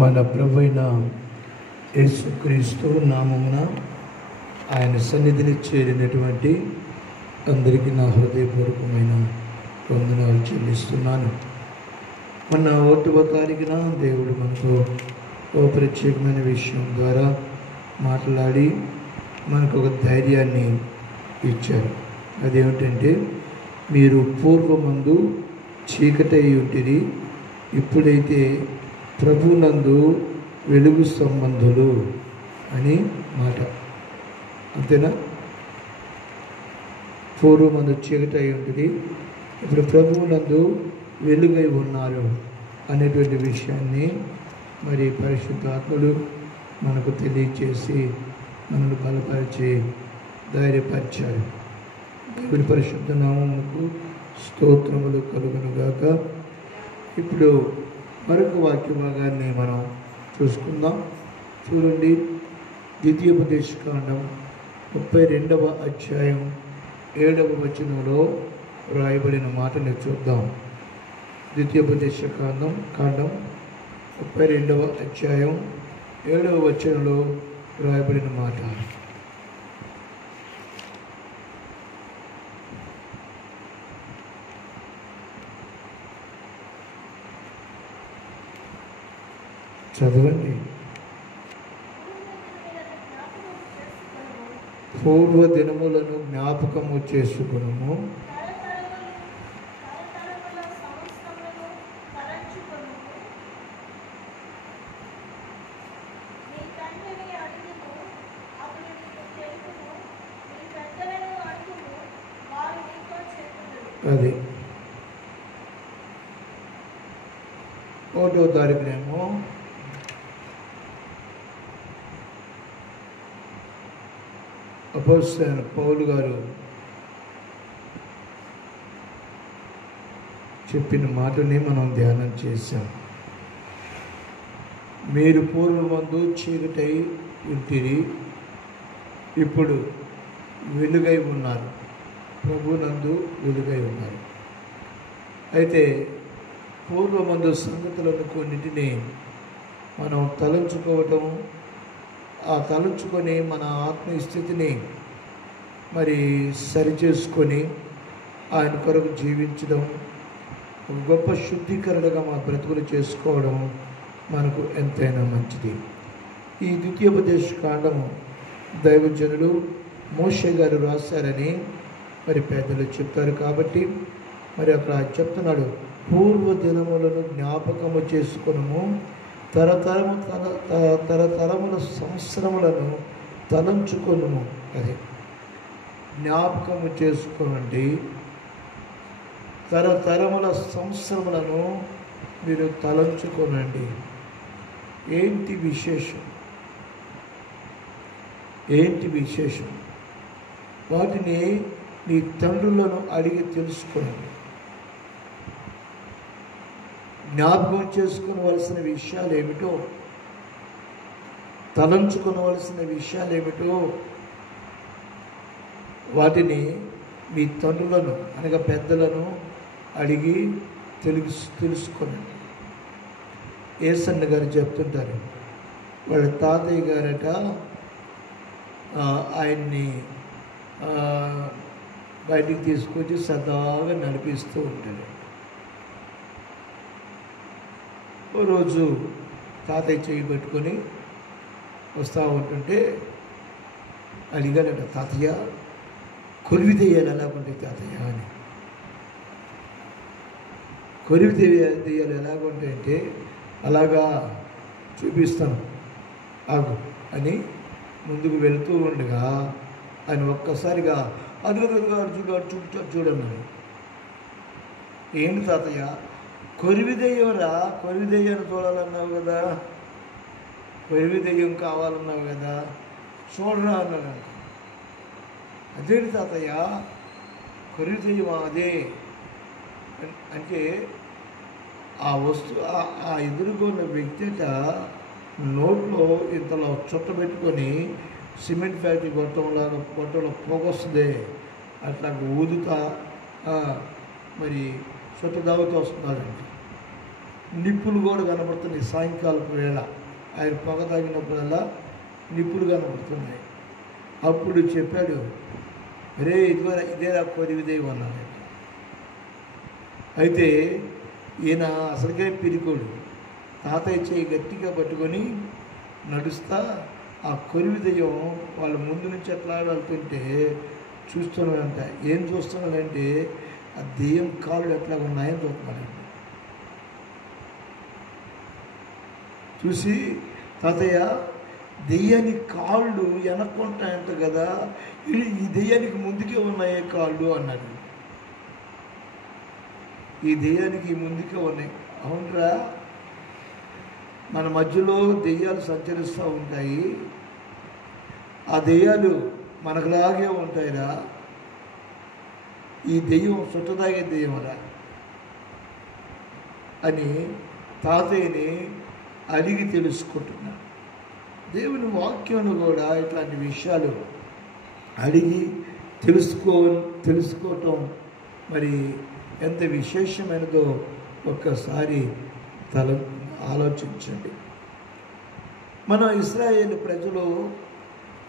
మన ప్రభువైన యేసుక్రీస్తు నామమున ఆయన సన్నిధిని చేరినటువంటి అందరికీ నా హృదయపూర్వకమైన వందనాలు చెల్లిస్తున్నాను. మన 1వ తారీఖున దేవుడు మనకు ఓ ప్రత్యేకమైన విషయం ద్వారా మాట్లాడి మనకు ఒక ధైర్యాన్ని ఇచ్చారు. అదేమిటంటే, మీరు పూర్వమందు చీకటై ఉంటిరి, ఇప్పుడైతే ప్రభునందు వెలుగు సంబంధులు అని మాట. అంతేనా? పూర్వమందు చీకటై ఉంటుంది, ఇప్పుడు ప్రభువునందు వెలుగై ఉన్నారు అనేటువంటి విషయాన్ని మరి పరిశుద్ధాత్ముడు మనకు తెలియచేసి మనల్ని బలపరిచి ధైర్యపరిచారు. దేవుని పరిశుద్ధ నామమునకు స్తోత్రములు కలుగునుగాక. ఇప్పుడు మరొక వాక్య భాగాన్ని మనం చూసుకుందాం. చూడండి, ద్వితీయోపదేశకాండం 32వ అధ్యాయం 7వ వచనంలో రాయబడిన మాటని చూద్దాం. ద్వితీయోపదేశకాండం 32వ అధ్యాయం 7వ వచనంలో రాయబడిన మాట. చదవండి. పూర్వ దినములను జ్ఞాపకము చేసుకును, అది 1వ తారీఖునేమో అపోస్తలుడైన పౌలు గారు చెప్పిన మాటని మనం ధ్యానం చేశాం. మీరు పూర్వమందు చీకటై ఉంటిరి, ఇప్పుడు వెలుగై ఉన్నారు, ప్రభునందు వెలుగై ఉన్నారు. అయితే పూర్వమందు సంగతులను కొన్నిటిని మనం తలంచుకోవటం, ఆ తలంచుకొని మన ఆత్మీయ స్థితిని మరి సరిచేసుకొని ఆయన కొరకు జీవించడం, ఒక గొప్ప శుద్ధీకరణగా మన బ్రతుకులు చేసుకోవడం మనకు ఎంతైనా మంచిది. ఈ ద్వితీయోపదేశకాండము దైవజనులు మోషే గారు రాశారని మరి పెద్దలు చెప్తారు. కాబట్టి మరి అక్కడ చెప్తున్నాడు, పూర్వ దినములను జ్ఞాపకము చేసుకును, తరతరముల సంవత్సరములను తలంచుకొను. అది జ్ఞాపకము చేసుకోనండి, తరతరముల సంవత్సరములను మీరు తలంచుకోనండి. ఏంటి విశేషం? ఏంటి విశేషం? వాటిని నీ తండ్రులను అడిగి తెలుసుకోండి. జ్ఞాపకం చేసుకోవలసిన విషయాలు ఏమిటో, తలంచుకోవలసిన విషయాలు ఏమిటో వాటిని మీ తండ్రులను అనగా పెద్దలను అడిగి తెలుసుకోండి. ఏసన్న గారు చెప్తుంటారు, వాళ్ళ తాతయ్య గారట ఆయన్ని బయటికి తీసుకొచ్చి సరదాగా నడిపిస్తూ ఉంటాడు. ఓ రోజు తాతయ్య చేయి పెట్టుకొని వస్తూ ఉంటుంటే అడిగాడట, తాతయ్య కొరివి దెయ్యాలు ఎలాగుంటాయి తాతయ్య అని. కొరివి దెయ్యాలు ఎలాగుంటాయంటే, అలాగా చూపిస్తాను ఆగు అని ముందుకు వెళుతూ ఉండగా ఆయన ఒక్కసారిగా అడుగుగా చూడన్నాడు. ఏంటి తాతయ్య, కొరివి దెయ్యంరా, కొరివి దెయ్యాన్ని చూడాలన్నావు కదా, కొరివి దెయ్యం కావాలన్నావు కదా, చూడరా అన్నాడు. అదేంటి తాతయ్య, కొరివి దెయ్యం అదే అంటే ఆ వస్తువు ఆ ఎదురుకున్న వ్యక్తిట నోట్లో ఇంతలో చుట్టబెట్టుకొని సిమెంట్ ఫ్యాక్టరీ గొట్టంలో పొగొస్తుంది, అట్లా ఊదుతా మరి చుట్ట దాగుతూ వస్తున్నారండి. నిప్పులు కూడా కనబడుతున్నాయి. సాయంకాలపు వేళ ఆయన పొగ తాగినప్పుడల్లా నిప్పులు కనబడుతున్నాయి. అప్పుడు చెప్పాడు, రే ఇదేరా కొరివిదేవి అన్నాడు. అయితే ఈయన అసలుకే పిరికోడు. తాతయ్య చేయి గట్టిగా పట్టుకొని నడుస్తా ఆ కొరివి దెయ్యం వాళ్ళ ముందు నుంచి ఎట్లా వెళ్తుంటే చూస్తున్నాడంట. ఏం చూస్తున్నాడంటే ఆ దెయ్యం కాళ్ళు ఎట్లా ఉన్నాయని చూస్తున్నాడంట. చూసి, తాతయ్య దెయ్యానికి కాళ్ళు వెనక్కుంటాయంట కదా, ఈ దెయ్యానికి ముందుకే ఉన్నాయే కాళ్ళు అన్నాడు. ఈ దెయ్యానికి ముందుకే ఉన్నాయి. అవునరా, మన మధ్యలో దెయ్యాలు సంచరిస్తూ ఉంటాయి. ఆ దెయ్యాలు మనకులాగే ఉంటాయిరా. ఈ దెయ్యం చుట్టదాగే దెయ్యమరా అని తాతయ్యని అడిగి తెలుసుకుంటున్నాను. దేవుని వాక్యం కూడా ఇట్లాంటి విషయాలు అడిగి తెలుసుకోవటం మరి ఎంత విశేషమైనదో ఒక్కసారి ఆలోచించండి. మన ఇశ్రాయేలు ప్రజలు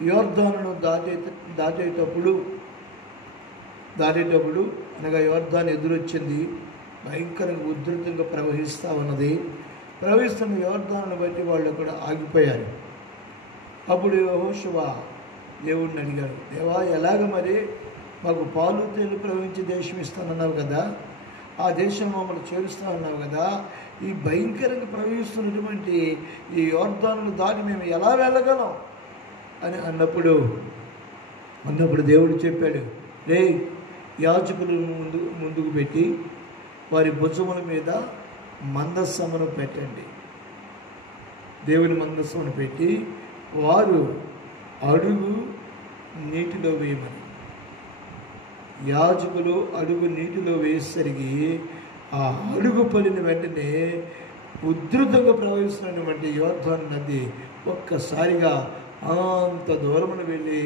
యోర్దానును దాటేటప్పుడు అనగా యోర్దాను ఎదురొచ్చింది. భయంకరంగా ఉధృతంగా ప్రవహిస్తూ ఉన్నది. ప్రవహిస్తున్న యోర్దానును బట్టి వాళ్ళు కూడా ఆగిపోయారు. అప్పుడు యెహోషువ దేవుడిని అడిగాడు, దేవా, ఎలాగ మరి మాకు పాలు తేనెలు ప్రవహించి దేశం ఇస్తానన్నావు కదా, ఆ దేశం మమ్మల్ని చేరుస్తానన్నావు కదా, ఈ భయంకరంగా ప్రవహిస్తున్నటువంటి ఈ యోర్దానును దాటి మేము ఎలా వెళ్ళగలం అని అన్నప్పుడు దేవుడు చెప్పాడు, రే, యాజకులను ముందుకు పెట్టి వారి భుజముల మీద మందస్సమును పెట్టండి. దేవుని మందస్సమును పెట్టి వారు అడుగు నీటిలో వేయమని. యాజకులు అడుగు నీటిలో వేసరికి ఆ అడుగు పడిన వెంటనే ఉధృతంగా ప్రవహిస్తున్నటువంటి యోర్దాను నది ఒక్కసారిగా అంత దూరమున వెళ్ళి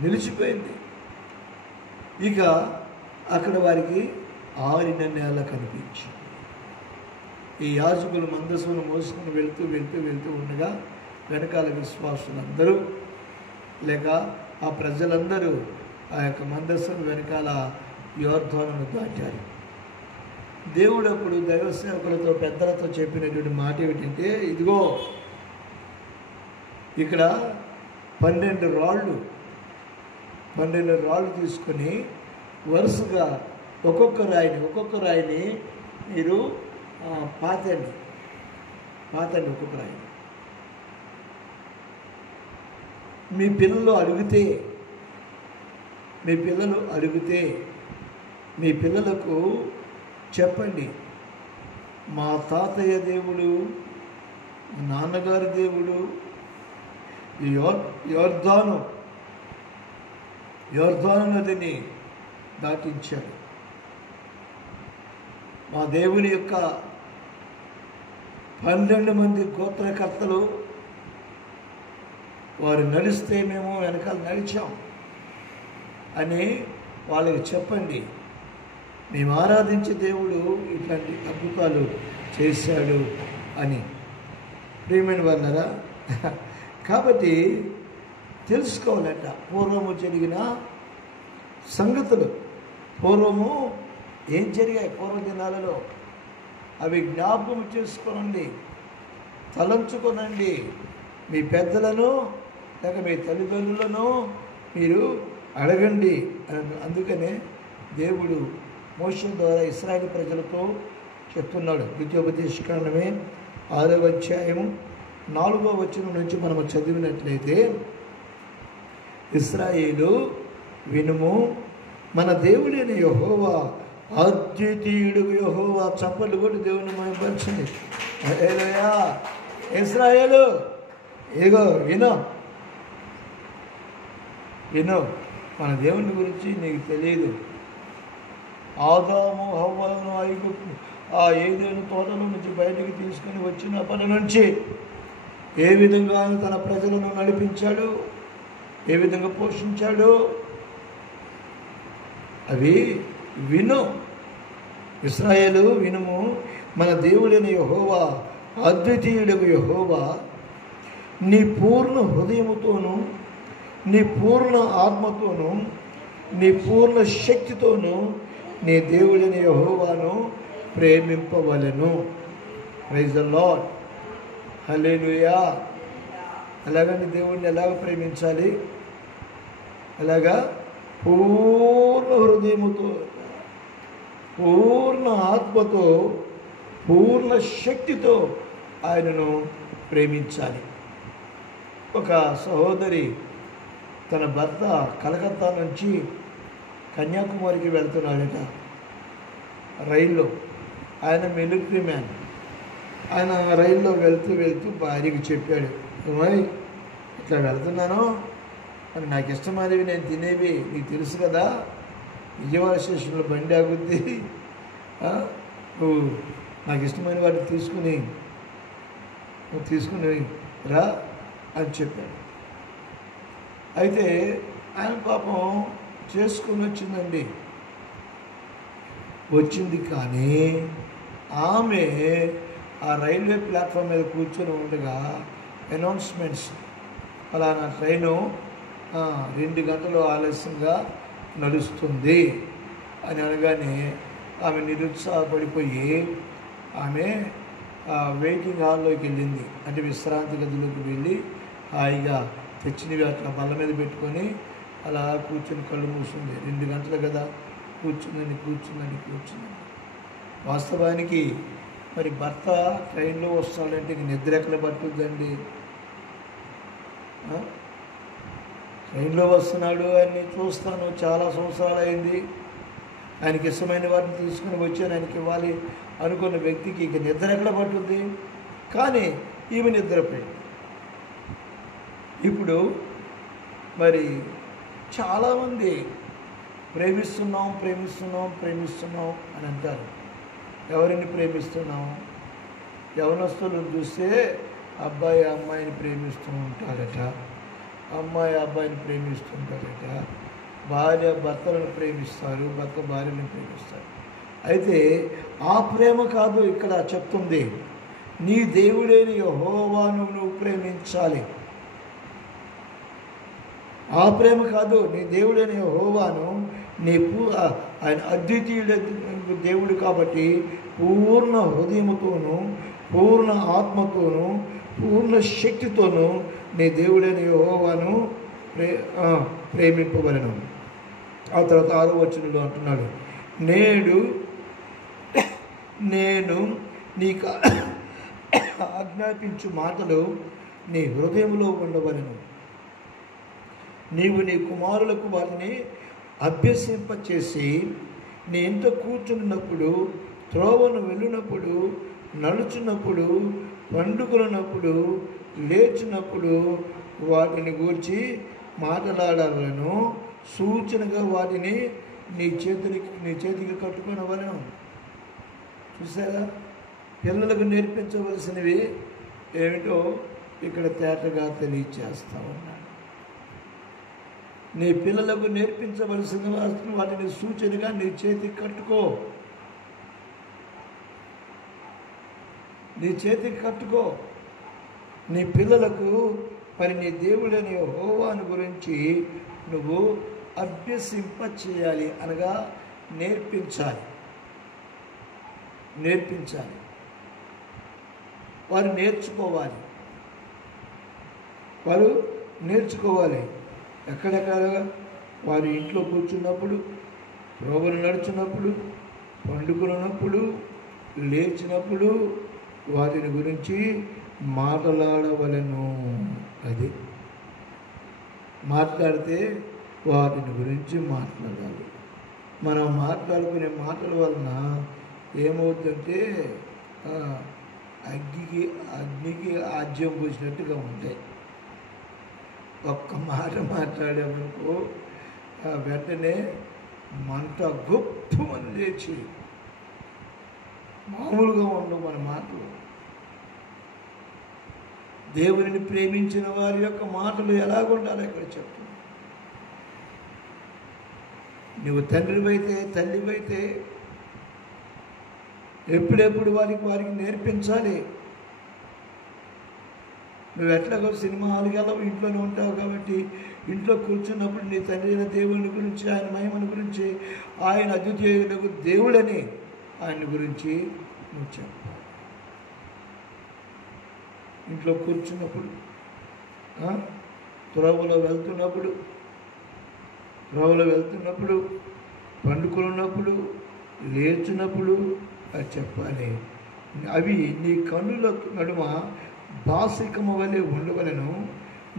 నిలిచిపోయింది. ఇక అక్కడ వారికి ఆరిన నేల కనిపించింది. ఈ యాజకులు మందస్సును మోసుకుని వెళ్తూ ఉండగా వెనకాల విశ్వాసులందరూ లేక ఆ ప్రజలందరూ ఆ యొక్క మందస్సును వెనకాల యోర్దానును దాటారు. దేవుడు అప్పుడు దైవ సేవకులతో పెద్దలతో చెప్పినటువంటి మాట ఏమిటంటే, ఇదిగో ఇక్కడ 12 రాళ్ళు తీసుకొని వరుసగా ఒక్కొక్క రాయిని మీరు పాతండి ఒక్కొక్క రాయిని. మీ పిల్లలు అడిగితే మీ పిల్లలకు చెప్పండి, మా తాతయ్య దేవుడు, నాన్నగారి దేవుడు యోర్దాను నదిని దాటించాడు. మా దేవుని యొక్క 12 మంది గోత్రకర్తలు వారు నడిస్తే మేము వెనకాల నడిచాం అని వాళ్ళకి చెప్పండి. మేము ఆరాధించే దేవుడు ఇట్లాంటి అద్భుతాలు చేశాడు అని. ప్రియమైన వాళ్ళారా, కాబట్టి తెలుసుకోవాలంట పూర్వము జరిగిన సంగతులు. పూర్వము ఏం జరిగాయి పూర్వ దినాలలో అవి జ్ఞాపకం చేసుకోనండి, తలంచుకోనండి. మీ పెద్దలను లేక మీ తల్లిదండ్రులను మీరు అడగండి. అందుకనే దేవుడు మోషే ద్వారా ఇశ్రాయేలు ప్రజలతో చెప్తున్నాడు. ద్వితీయోపదేశకాండమే 6వ అధ్యాయము 4వ వచనం నుంచి మనము చదివినట్లయితే, ఇశ్రాయేలు వినుము, మన దేవుడైన యెహోవా అద్వితీయుడు యెహోవా. చప్పట్లు కొట్టి దేవుని మహిమపరచండి. హల్లెలూయా. ఇశ్రాయేలు ఏగో విను, మన దేవుని గురించి నీకు తెలియదు. ఆదాము హవ్వను ఆ ఏదైనా తోటల నుంచి బయటికి తీసుకుని వచ్చినప్పటి నుంచి ఏ విధంగా తన ప్రజలను నడిపించాడు, ఏ విధంగా పోషించాడు, అవి విను. ఇశ్రాయేలు వినుము, మన దేవుడైన యెహోవా, అద్వితీయుడగు యెహోవా నీ పూర్ణ హృదయముతోనూ, నీ పూర్ణ ఆత్మతోనూ, నీ పూర్ణ శక్తితోనూ నీ దేవుడైన యెహోవాను ప్రేమింపవలెను. Praise the Lord. హల్లెలూయా. అలాగని దేవుడిని ఎలాగ ప్రేమించాలి? అలాగా పూర్ణ హృదయముతో, పూర్ణ ఆత్మతో, పూర్ణ శక్తితో ఆయనను ప్రేమించాలి. ఒక సహోదరి తన భర్త కలకత్తా నుంచి కన్యాకుమారికి వెళ్తున్నాడట రైల్లో. ఆయన మిలిటరీ మ్యాన్. ఆయన రైల్లో వెళ్తూ భార్యకి చెప్పాడు, ఏమై ఇట్లా వెళ్తున్నాను, మరి నాకు ఇష్టమైనవి నేను తినేవి నీకు తెలుసు కదా, విజయవాడ స్టేషన్లో బండి ఆగుద్ది, నువ్వు నాకు ఇష్టమైన వాటిని తీసుకుని రా అని చెప్పాడు. అయితే ఆయన పాపం చేసుకుని వచ్చింది. కానీ ఆమె ఆ రైల్వే ప్లాట్ఫామ్ మీద కూర్చొని ఉండగా అనౌన్స్మెంట్స్, అలానా ట్రైను 2 గంటలు ఆలస్యంగా నడుస్తుంది అని అనగానే ఆమె నిరుత్సాహపడిపోయి ఆమె వెయిటింగ్ హాల్లోకి వెళ్ళింది. అంటే విశ్రాంతి గదిలోకి వెళ్ళి హాయిగా తెచ్చినవి అట్లా బల్ల మీద పెట్టుకొని అలా కూర్చొని కళ్ళు మూసింది. 2 గంటలు కదా, కూర్చుందని. వాస్తవానికి మరి భర్త ట్రైన్లో వస్తాడంటే నిద్ర ఎక్కడ పట్టుద్దండి? ట్రైన్లో వస్తున్నాడు, ఆయన్ని చూస్తాను, చాలా సంవత్సరాలు అయింది, ఆయనకి ఇష్టమైన వాటిని తీసుకుని వచ్చాను, ఆయనకి ఇవ్వాలి అనుకున్న వ్యక్తికి ఇక నిద్ర ఎక్కడ పట్టుద్ది? కానీ ఈమె నిద్రపోయింది. ఇప్పుడు మరి చాలామంది ప్రేమిస్తున్నాం అని అంటారు. ఎవరిని ప్రేమిస్తున్నాం? యవనస్తులను చూస్తే అబ్బాయి అమ్మాయిని ప్రేమిస్తూ ఉంటారట, అమ్మాయి అబ్బాయిని ప్రేమిస్తుంటారట, భార్య భర్తలను ప్రేమిస్తారు, భర్త భార్యను ప్రేమిస్తారు. అయితే ఆ ప్రేమ కాదు ఇక్కడ చెప్తుంది. నీ దేవుడైన యెహోవాను నువ్వు ప్రేమించాలి. ఆ ప్రేమ కాదు, నీ దేవుడైన యెహోవాను ఆయన అద్వితీయుడ దేవుడు కాబట్టి పూర్ణ హృదయముతోనూ, పూర్ణ ఆత్మతోనూ, పూర్ణ శక్తితోనూ నీ దేవుడైన యెహోవాను ప్రేమింపవలెను. ఆ తర్వాత 6వ వచనంలో అంటున్నాడు, నేను నీకు ఆజ్ఞాపించు మాటలు నీ హృదయంలో ఉండవలెను. నీవు నీ కుమారులకు వాటిని అభ్యసింపచేసి నీ ఇంట కూర్చున్నప్పుడు, త్రోవను వెళ్ళినప్పుడు, నడుచున్నప్పుడు, పండుకున్నప్పుడు, లేచినప్పుడు వాటిని గూర్చి మాట్లాడాలను. సూచనగా వాటిని నీ చేతికి కట్టుకునవలను. చూసారా? పిల్లలకు నేర్పించవలసినవి ఏమిటో ఇక్కడ తేటగా తెలియచేస్తా ఉన్నాడు. నీ పిల్లలకు నేర్పించవలసిన వాటిని సూచనగా నీ చేతికి కట్టుకో. నీ పిల్లలకు మరి నీ దేవుడైన యెహోవాను గురించి నువ్వు అభ్యసింప చేయాలి, అనగా నేర్పించాలి. వారు నేర్చుకోవాలి. ఎక్కడెక్కడ? వారి ఇంట్లో కూర్చున్నప్పుడు, రోగులు నడుచున్నప్పుడు, పండుకున్నప్పుడు, లేచినప్పుడు వాటిని గురించి మాట్లాడవలెను. అది మాట్లాడితే వాటిని గురించి మాట్లాడాలి. మనం మాట్లాడుకునే మాటల వలన ఏమవుతుందంటే అగ్నికి ఆజ్యం పోసినట్టుగా ఉంటాయి. ఒక్క మాట మాట్లాడామనుకో వెంటనే మంట గుప్తుమని లేచి మామూలుగా ఉండవు మన మాటలు. దేవునిని ప్రేమించిన వారి యొక్క మాటలు ఎలాగుండాలి ఇక్కడ చెప్తుంది. నువ్వు తండ్రివైతే తల్లివైతే ఎప్పుడెప్పుడు వారికి నేర్పించాలి. నువ్వు ఎట్లాగో సినిమా హాల్కి వెళ్ళవు, ఇంట్లోనే ఉంటావు కాబట్టి ఇంట్లో కూర్చున్నప్పుడు నీ తండ్రి అయిన దేవుని గురించి, ఆయన మహిమను గురించి, ఆయన అద్వితీయులకు దేవుడని ఆయన గురించి నువ్వు చెప్పాలి. ఇంట్లో కూర్చున్నప్పుడు, త్రోవలో వెళ్తున్నప్పుడు, పండుకున్నప్పుడు, లేచినప్పుడు అది చెప్పాలి. అవి నీ కన్నుల నడుమ బాసికము వలె ఉండవలను.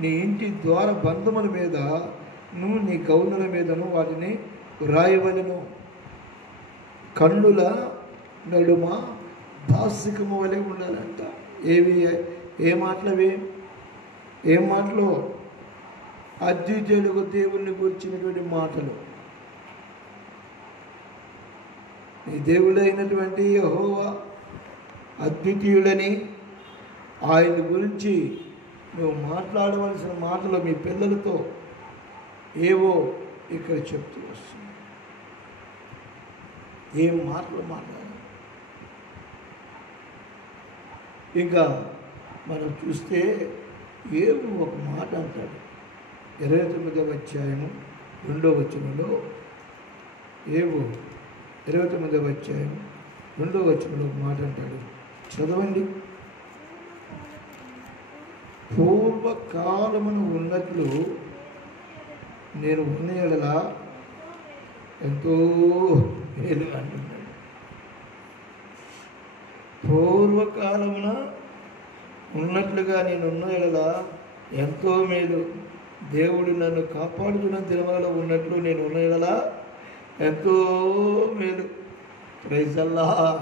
నీ ఇంటి ద్వార బంధముల మీద నువ్వు నీ గౌనుల మీదను వాటిని వ్రాయవలను. కన్నుల నడుమ బాసికము వలె ఉండాలంట. ఏ మాటలు? అద్వితీయులకు దేవుణ్ణి గురించినటువంటి మాటలు. నీ దేవుడైనటువంటి యెహోవా అద్వితీయుడని, ఆయన గురించి నువ్వు మాట్లాడవలసిన మాటలు మీ పిల్లలతో ఏవో ఇక్కడ చెప్తూ వస్తుంది. ఏం మాటలు మాట్లాడాలి? ఇంకా మనం చూస్తే ఏవో ఒక మాట అంటాడు. 29వ అధ్యాయము 2వ వచనంలో, ఏవో 29వ అధ్యాయం 2వ వచనంలో ఒక మాట అంటాడు. చదవండి. పూర్వకాలమును ఉన్నట్లు నేను ఉన్న యెడల ఎంతో మేలు అంటున్నాడు. పూర్వకాలమున ఉన్నట్లుగా నేను ఉన్న యెడల ఎంతో మేలు. దేవుడు నన్ను కాపాడుతున్న దినములలో ఉన్నట్లు నేను ఉన్న యెడల ఎంతో మేలు. ప్రైజ్ అల్లాహ్.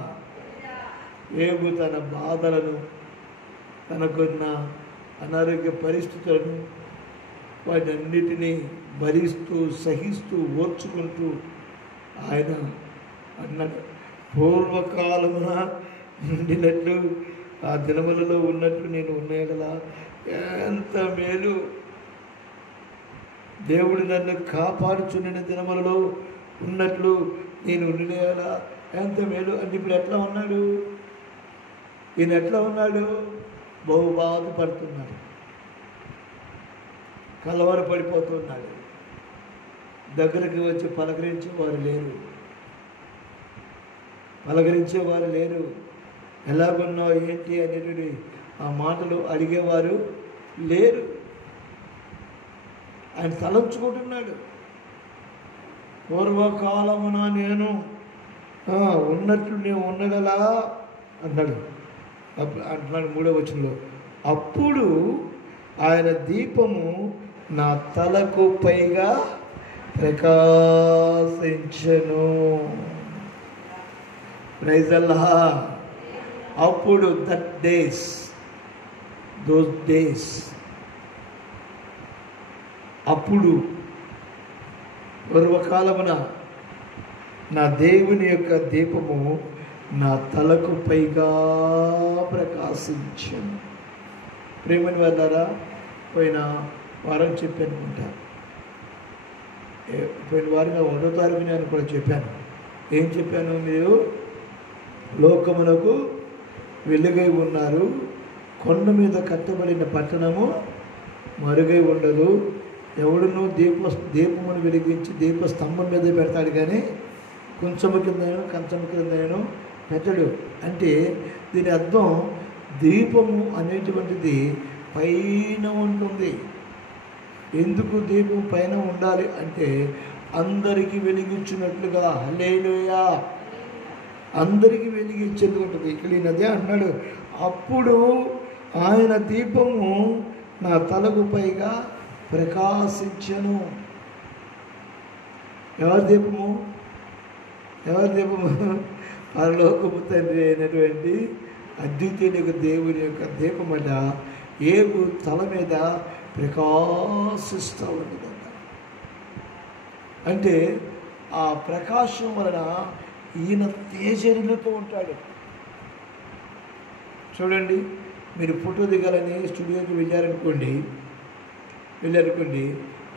యోబు తన బాధలను, తనకున్న అనారోగ్య పరిస్థితులను వాటన్నిటినీ భరిస్తూ సహిస్తూ ఓర్చుకుంటూ ఆయన అన్నాడు, పూర్వకాలమున ఉండినట్లు ఆ దినములలో ఉన్నట్లు నేను ఉన్నయడలా ఎంత మేలు. దేవుడు నన్ను కాపాడుచున్న దినములలో ఉన్నట్లు నేను ఉండేలా ఎంత మేలు. అంటే ఇప్పుడు ఎట్లా ఉన్నాడు ఈయన? ఎట్లా ఉన్నాడు? బహు బాధపడుతున్నాడు, కలవరపడిపోతున్నాడు. దగ్గరికి వచ్చి పలకరించేవారు లేరు. ఎలాగున్నావు ఏంటి అనేటువంటి ఆ మాటలు అడిగేవారు లేరు. ఆయన తలంచుకుంటున్నాడు. పూర్వకాలమున నేను ఉన్నట్లు నేను ఉండగలా అన్నాడు. అంటున్నాడు 3వ వచనంలో, అప్పుడు ఆయన దీపము నా తలకు పైగా ప్రకాశించెను. ప్రైజ్ అల్లాహ్. అప్పుడు దోస్ డేస్ అప్పుడు పూర్వకాలమున నా దేవుని యొక్క దీపము నా తలకు పైగా ప్రకాశించను. ప్రేమని వాళ్ళారా, పోయిన వారం చెప్పానుకుంటా, పోయిన వారం 1వ తారీఖు నేను కూడా చెప్పాను. ఏం చెప్పాను? మీరు లోకమునకు వెలుగై ఉన్నారు. కొండ మీద కట్టబడిన పట్టణము మరుగై ఉండదు. ఎవడునూ దీపమును వెలిగించి దీపస్తంభం మీద పెడతాడు, కానీ కొంచెము కిందనో కంచము కిందనో పెట్టడు. అంటే దీని అర్థం దీపము అనేటువంటిది పైన ఉంటుంది. ఎందుకు దీపం పైన ఉండాలి అంటే అందరికీ వెలిగించినట్లుగా. హల్లెలూయా. అందరికీ వెలిగించేది ఉంటుంది. ఇక్కడ అదే అన్నాడు, అప్పుడు ఆయన దీపము నా తలకు పైగా ప్రకాశించను. ఎవరి దీపము? పరలోకపు తండ్రి అయినటువంటి అద్వితీయుని దేవుని యొక్క దీపమట ఏగు తల మీద ప్రకాశిస్తూ ఉండదంట. అంటే ఆ ప్రకాశం వలన ఈయన తేజరిల్లుతూ ఉంటాడు. చూడండి, మీరు ఫోటో దిగాలని స్టూడియోకి వెళ్ళారనుకోండి,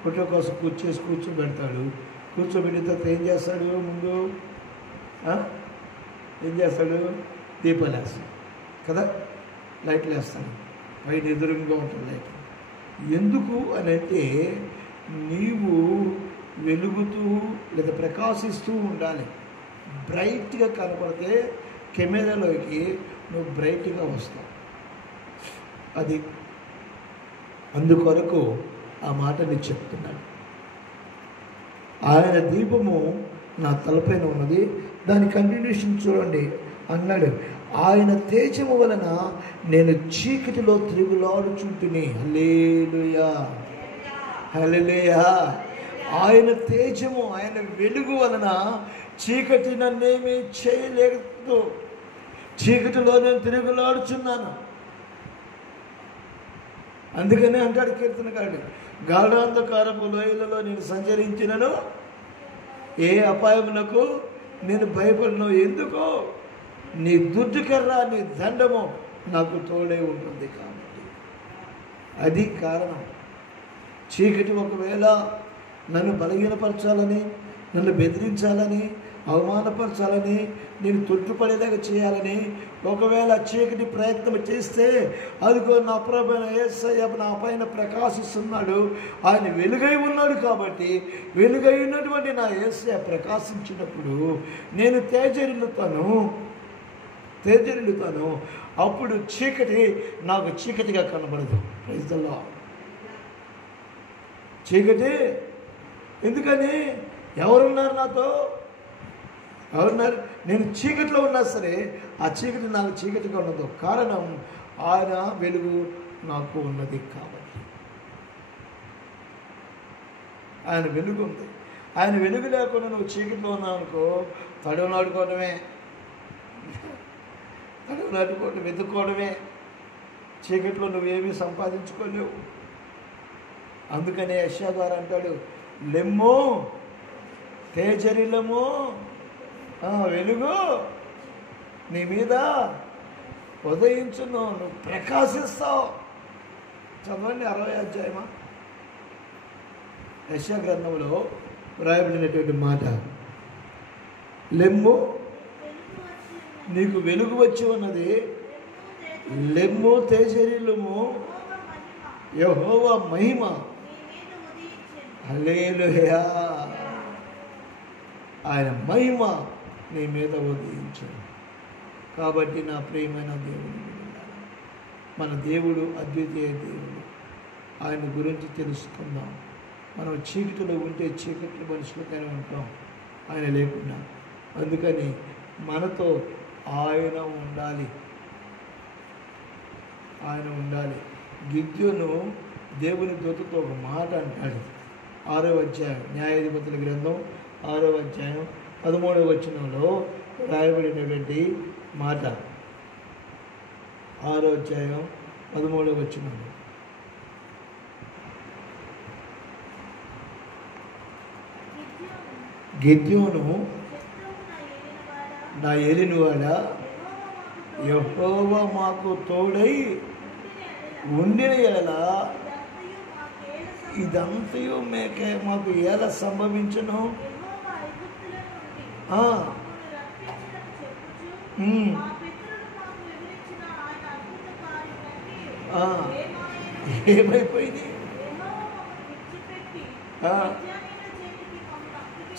ఫోటో కోసం కూర్చోబెడతాడు. కూర్చోబెట్టిన తర్వాత ఏం చేస్తాడు? ముందు ఏం చేస్తాడు? దీపాలు వేస్తాడు కదా, లైట్లు వేస్తాడు, పైన ఎదురుగా ఉంటుంది లైట్. ఎందుకు అని అంటే నీవు వెలుగుతూ లేదా ప్రకాశిస్తూ ఉండాలి. బ్రైట్గా కనపడితే కెమెరాలోకి నువ్వు బ్రైట్గా వస్తావు. అది అందుకొరకు ఆ మాట నేను చెప్తున్నాను. ఆయన దీపము నా తలపైన ఉన్నది. దాని కంటిన్యూషన్ చూడండి. అన్నాడు, ఆయన తేజము వలన నేను చీకటిలో తిరుగులాడుచుంటుని. హల్లెలూయా, హల్లెలూయా. ఆయన తేజము, ఆయన వెలుగు వలన చీకటి నన్నేమీ చేయలేదు. చీకటిలో నేను తిరుగులాడుచున్నాను. అందుకనే అంటాడు కీర్తనకారుడు, గాఢాంధకారపు లోయలలో నేను సంచరించినను ఏ అపాయమునకు నేను భయపడను. ఎందుకు? నీ దుడ్డుకర్ర, నీ దండము నాకు తోడై ఉంటుంది కాబట్టి. అది కారణం. చీకటి ఒకవేళ నన్ను బలహీనపరచాలని, నన్ను బెదిరించాలని, అవమానపరచాలని, నేను తొట్టుపడేలాగా చేయాలని ఒకవేళ చీకటి ప్రయత్నం చేస్తే, అదిగో నా ప్రభువైన యేసయ్య నా పైన ప్రకాశిస్తున్నాడు. ఆయన వెలుగై ఉన్నాడు కాబట్టి వెలుగై ఉన్నటువంటి నా యేసయ్య ప్రకాశించినప్పుడు నేను తేజరిల్లుతాను. అప్పుడు చీకటి నాకు చీకటిగా కనబడదు. Praise the Lord. చీకటి ఎందుకని? ఎవరున్నారు నాతో? ఎవరున్నారు? నేను చీకటిలో ఉన్నా సరే ఆ చీకటి నాకు చీకటిగా ఉండదు. కారణం ఆయన వెలుగు నాకు ఉన్నది కాబట్టి. ఆయన వెలుగు ఉంది. ఆయన వెలుగు లేకుండా నువ్వు చీకటిలో ఉన్నావు అనుకో, తడువు నాటుకోవడమే, వెతుక్కోవడమే. చీకటిలో నువ్వేమీ సంపాదించుకోలేవు. అందుకనే యెషయా గారు అంటాడు, లెమ్ము తేజరిల్లము, వెలుగు నీ మీద ఉదయించును, నువ్వు ప్రకాశిస్తావు. చదవండి 60వ అధ్యాయమా యెషయా గ్రంథంలో వ్రాయబడినటువంటి మాట. లెమ్ము నీకు వెలుగు వచ్చి ఉన్నది, లెమ్ము తేజరిల్లుము, యెహోవా మహిమ. హల్లెలూయా. ఆయన మహిమ నీ మీద ఉదయించాడు. కాబట్టి నా ప్రియమైన దేవుడు, మన దేవుడు అద్వితీయ దేవుడు. ఆయన గురించి తెలుసుకుందాం. మనం చీకటిలో ఉంటే చీకటి మనుషులకైనా ఉంటాం ఆయన లేకుండా. అందుకని మనతో ఆయన ఉండాలి. గిద్యోను దేవుని దూతతో ఒక మాట అంటాడు. 6వ అధ్యాయం న్యాయాధిపతుల గ్రంథం 6వ అధ్యాయం 13వ వచనంలో రాయబడినటువంటి మాట. 6వ అధ్యాయం 13వ వచనంలో, గిద్యోను నా ఏలినవాడా, యెహోవా మాకు తోడై ఉండిన ఎడల ఇదంతయు మాకు ఎలా సంభవించును? ఏమైపోయింది?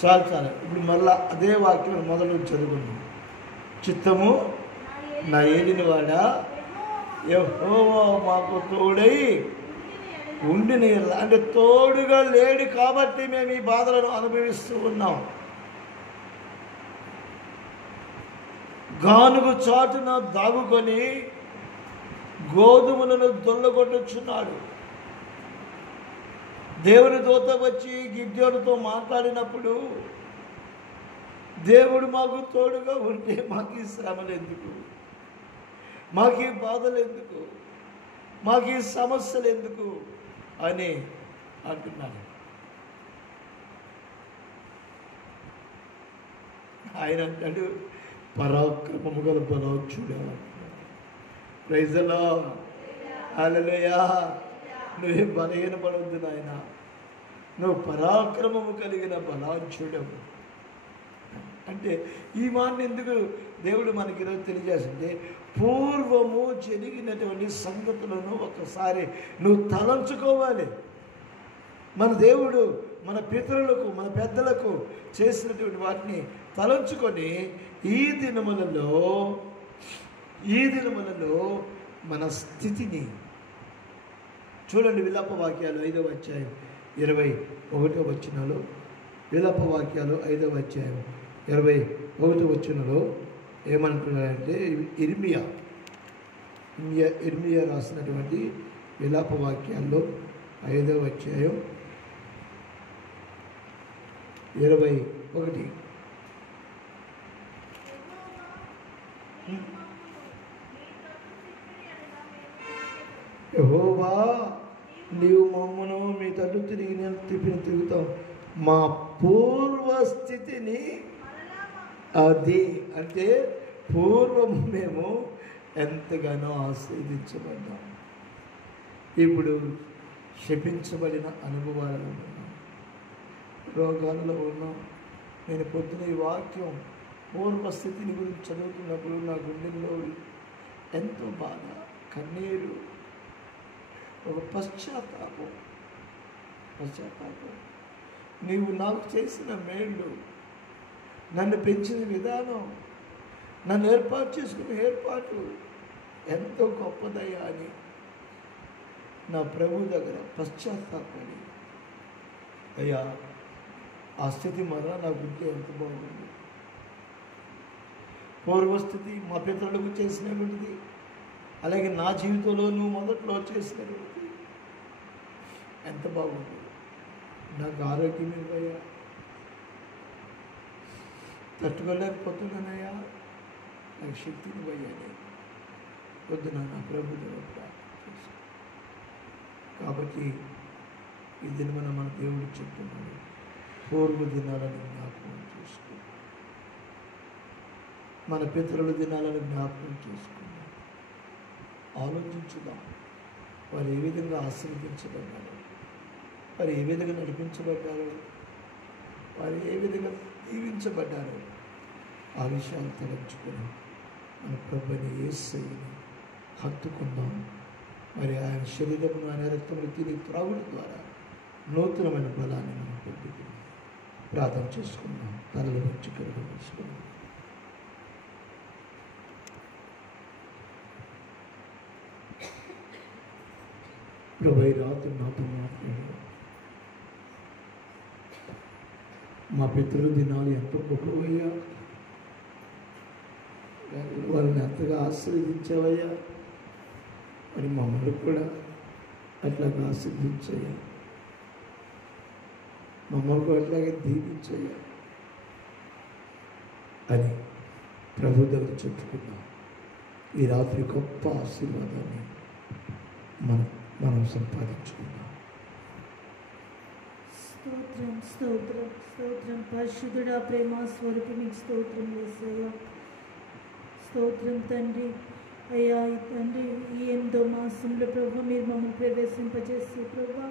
చాలు. ఇప్పుడు మళ్ళా అదే వాక్యం మొదలు చదువుకున్నాం. చిత్తము నా ఏలినవాడా, యెహోవా మాకు తోడై ఉండిన ఎడల. అంటే తోడుగా లేడు కాబట్టి మేము ఈ బాధలను అనుభవిస్తూ ఉన్నాం. గానుగు చాటున దాగుకొని గోధుమలను దొల్లగొట్టుచున్నాడు. దేవుని దూత వచ్చి గిద్యోనుతో మాట్లాడినప్పుడు, దేవుడు మాకు తోడుగా ఉంటే మాకు ఈ శ్రమలు ఎందుకు, మాకు ఈ బాధలు ఎందుకు, మాకు ఈ సమస్యలు ఎందుకు అని అంటున్నాడు. ఆయన అంటాడు, పరాక్రమము గల బలవంతుడా. Praise the Lord. హల్లెలూయా. నువ్వేం బలహీనపడవద్దు నాయన. నువ్వు పరాక్రమము కలిగిన బలాఢ్యుడవు. అంటే ఈ మాటను ఎందుకు దేవుడు మనకి ఈరోజు తెలియజేసింది? పూర్వము జరిగినటువంటి సంగతులను ఒకసారి నువ్వు తలంచుకోవాలి. మన దేవుడు మన పితరులకు, మన పెద్దలకు చేసినటువంటి వాటిని తలంచుకొని ఈ దినములలో మన స్థితిని చూడండి. విలాప వాక్యాలు 5వ అధ్యాయం 21వ వచనంలో, విలాప వాక్యాలు 5వ అధ్యాయం 21వ వచనంలో ఏమంటున్నారంటే, ఇర్మియా రాసినటువంటి విలాప వాక్యాల్లో 5వ అధ్యాయం 21. యెహోవా, నీవు మమ్మను మీ తట్టు తిరుగుతాం, మా పూర్వస్థితిని అది అంటే పూర్వం మేము ఎంతగానో ఆశీర్వదించబడ్డాం. ఇప్పుడు శపించబడిన అనుభవాలలో ఉన్నాం, రోగాలలో ఉన్నాం. నేను పొద్దున ఈ వాక్యం పూర్వస్థితిని గురించి చదువుతున్నప్పుడు నా గుండెల్లో ఎంతో బాధ, కన్నీరు, ఒక పశ్చాత్తాపం. నీవు నాకు చేసిన మేళ్ళు, నన్ను పెంచిన విధానం, నన్ను ఏర్పాటు చేసుకునే ఏర్పాటు ఎంతో గొప్పదయ్యా అని నా ప్రభు దగ్గర పశ్చాత్తాపడి, అయ్యా ఆ స్థితి మరలా నా గుండె ఎంత బాగుంది. పూర్వస్థితి మా పితరులకు చేసినటువంటిది, అలాగే నా జీవితంలో నువ్వు మొదట్లో చేసినటువంటిది ఎంత బాగుంది. నాకు ఆరోగ్యం ఇవ్వయ్యా, తట్టుకోలేకపోతున్నానయ్యా, నాకు శక్తిని ఇవ్వయ్యాలి. వద్దు నా ప్రభు కాబట్టి ఈ దినమున మన దేవుడు చెప్తున్నాడు, పూర్వ దినాలను జ్ఞాపకం చేసుకో, మన పితరుల దినాలను జ్ఞాపకం చేసుకుందాం. ఆలోచించుదాం, వారు ఏ విధంగా ఆశీర్వదించబడ్డారు, వారు ఏ విధంగా నడిపించబడ్డారు, వారు ఏ విధంగా దీవించబడ్డారు. ఆ విషయాలు తలంచుకొని మన ప్రభుని యేసయ్యని హత్తుకుందాం. మరి ఆయన శరీరమును, ఆయన రక్తమును తిరిగి త్రాగుడు ద్వారా నూతనమైన బలాన్ని మనం పొందుకుందాం. ప్రార్థన చేసుకుందాం. తనలో వచ్చి కరుగు తీసుకుందాం. ప్రభు ఈ రాత్రి నాతో మాట్లాడు. మా పితృ దినాలు ఎంతో గొప్పవయ్యా, వాళ్ళని ఎంతగా ఆశీర్వదించావయ్యా, మరి మమ్మల్ని కూడా అట్లాగా ఆశీర్వదించయ్యా, మమ్మల్ని కూడా అట్లాగే దీవించయ్యా అని ప్రభు దగ్గర చెప్పుకున్నాం. ఈ రాత్రి గొప్ప ఆశీర్వాదాన్ని మనం సంపాదించుకున్నాం. స్తోత్రం, స్తోత్రం, స్తోత్రం. పరిశుద్ధుడా, ప్రేమ స్వరూపి, మీకు స్తోత్రం యేసయ్యా. స్తోత్రం తండ్రి. అయ్యా తండ్రి, ఈ 8వ మాసంలో ప్రభు మీరు మమ్మల్ని ప్రవేశింపజేసి ప్రభు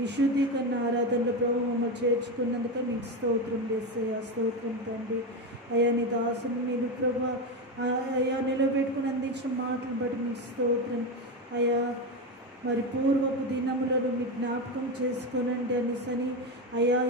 ఈ శుద్ధీకరణ ఆరాధనలో ప్రభు మమ్మల్ని చేర్చుకున్నందుకు మీకు స్తోత్రం యేసయ్యా. స్తోత్రం తండ్రి. అయ్యా నీ దాసుని మీరు ప్రభు అయ్యా నిలబెట్టుకుని అందించిన మాటలు బట్టి మీకు స్తోత్రం. అయ్యా మరి పూర్వపు దినములలో మీ జ్ఞాపకం చేసుకోనండి అనేసని అయ్యా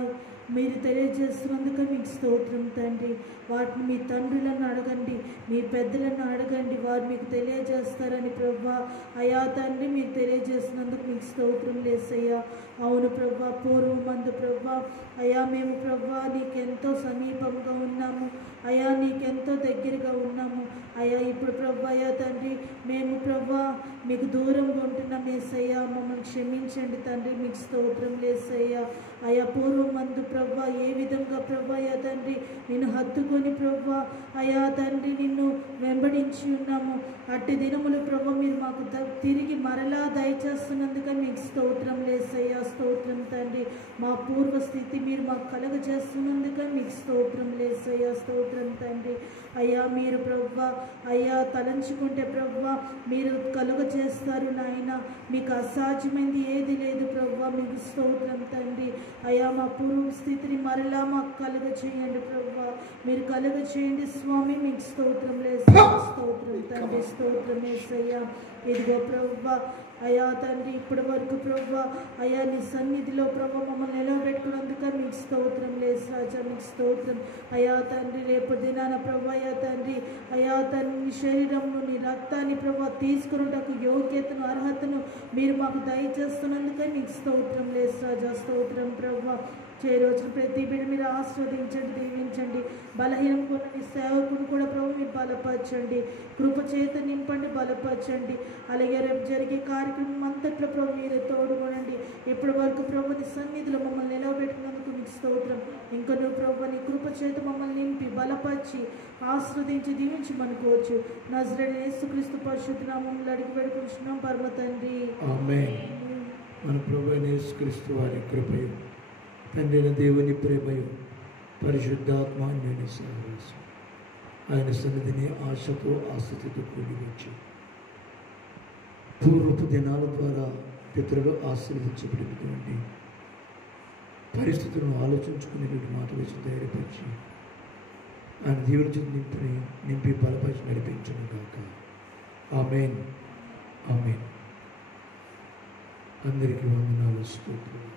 మీరు తెలియజేస్తున్నందుకు మీకు స్తోత్రం తండ్రి. వాటిని మీ తండ్రులను అడగండి, మీ పెద్దలను అడగండి, వారు మీకు తెలియజేస్తారని ప్రభా. అయ్యా తండ్రి, మీరు తెలియజేస్తున్నందుకు మీకు స్తోత్రం యేసయ్యా. అవును ప్రభా, పూర్వమందు ప్రభా అయ్యా మేము ప్రభా నీకెంతో సమీపంగా ఉన్నాము, అయ్యా నీకెంతో దగ్గరగా ఉన్నాము. అయ్యా ఇప్పుడు ప్రభా అయ్యా తండ్రి మేము ప్రభా మీకు దూరంగా ఉంటున్నాం యేసయ్యా. మమ్మల్ని క్షమించండి తండ్రి, మీకు స్తోత్రం యేసయ్యా. అయ్యా పూర్వమందు ప్రభా ఏ విధంగా ప్రభా అయ్యా తండ్రి నిన్ను హత్తుకొని ప్రభా అయ్యా తండ్రి నిన్ను వెంబడించి ఉన్నాము, అట్టి దినములు ప్రభా మీరు మాకు తిరిగి మరలా దయచేస్తున్నందుకు మీకు స్తోత్రం యేసయ్యా. స్తోత్రం తండ్రి. మా పూర్వస్థితి మీరు మాకు కలుగజేస్తున్నందుకు మీకు స్తోత్రం యేసయ్యా. స్తోత్రం తండ్రి. తండ్రి. అయ్యా మీరు ప్రభువా అయ్యా తలంచుకుంటే ప్రభువా మీరు కలుగ చేస్తారు నాయన. మీకు అసాధ్యమైంది ఏది లేదు ప్రభువా. మీకు స్తోత్రం తండ్రి. అయ్యా మా పూర్వ స్థితిని మరలా మాకు కలుగ చేయండి ప్రభువా. మీరు కలుగ చేయండి స్వామి. మీకు స్తోత్రం లేదు. స్తోత్రం తండ్రి. స్తోత్రం యేసయ్యా. ఇదిగో ప్రభువా అయ్యా తండ్రి ఇప్పటి వరకు ప్రభువా అయ్యా నీ సన్నిధిలో ప్రభు మమ్మల్ని నిలవబెట్టుకున్నందుకు మీకు స్తోత్రం లేదు రాజా. మీకు స్తోత్రం అయ్యా తండ్రి. రేపు దినాన ప్రభు అయ్యా తండ్రి అయ్యా తండ్రి నీ శరీరంను నీ రక్తాన్ని ప్రభు తీసుకున్నటకు యోగ్యతను అర్హతను మీరు మాకు దయచేస్తున్నందుకే మీకు స్తోత్రం లేదు రాజా. స్తోత్రం ప్రభు. చేరొచ్చిన ప్రతి బిడ్డ మీరు ఆస్వాదించండి, దీవించండి. బలహీనం కూడా నీ సేవకుని కూడా ప్రభు మీరు బలపరచండి, కృప చేత నింపండి, బలపరచండి. అలాగే రేపు జరిగే కార్యక్రమం అంతట్లో ప్రభు మీరే తోడుకోనండి. ఇప్పటి వరకు ప్రభు నీ సన్నిధిలో మమ్మల్ని నిలవబెట్టినందుకు మీకు స్తోత్రం. ఇంకా నువ్వు ప్రభు నీ కృప చేత మమ్మల్ని నింపి బలపరిచి ఆస్వాదించి దీవించి మనకోవచ్చు. నజరేయుడైన యేసుక్రీస్తు పరిశుద్ధ నామములో అడిగి వేడుకుంటున్నాం పరమ తండ్రి. ఆమేన్. మన ప్రభువైన యేసుక్రీస్తు వారి కృపయు తండ్రి అయిన దేవుని ప్రేమయు పరిశుద్ధాత్మ అన్యోన్య సహవాసం ఆయన సన్నిధిని ఆశతో ఆసక్తితో కూడి వచ్చి పూర్వపు దినాల ద్వారా పితరులు ఆశీర్వదించబడినటువంటి పరిస్థితులను ఆలోచించుకునేటువంటి మాట వేసి ధైర్యపరిచి ఆయన దీవుని నింపి బలపరిచి నడిపించను గాక. ఆమేన్. ఆమేన్. అందరికీ వందనాలు, స్తోత్రం.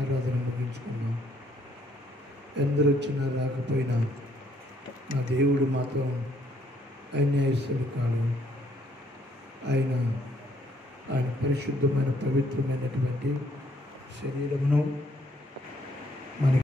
ఆరాధన ముగించుకున్నాం. ఎందరు వచ్చినా రాకపోయినా నా దేవుడు మాత్రం అన్యాయస్తుడు కాదు. ఆయన పరిశుద్ధమైన పవిత్రమైనటువంటి శరీరమును మనకి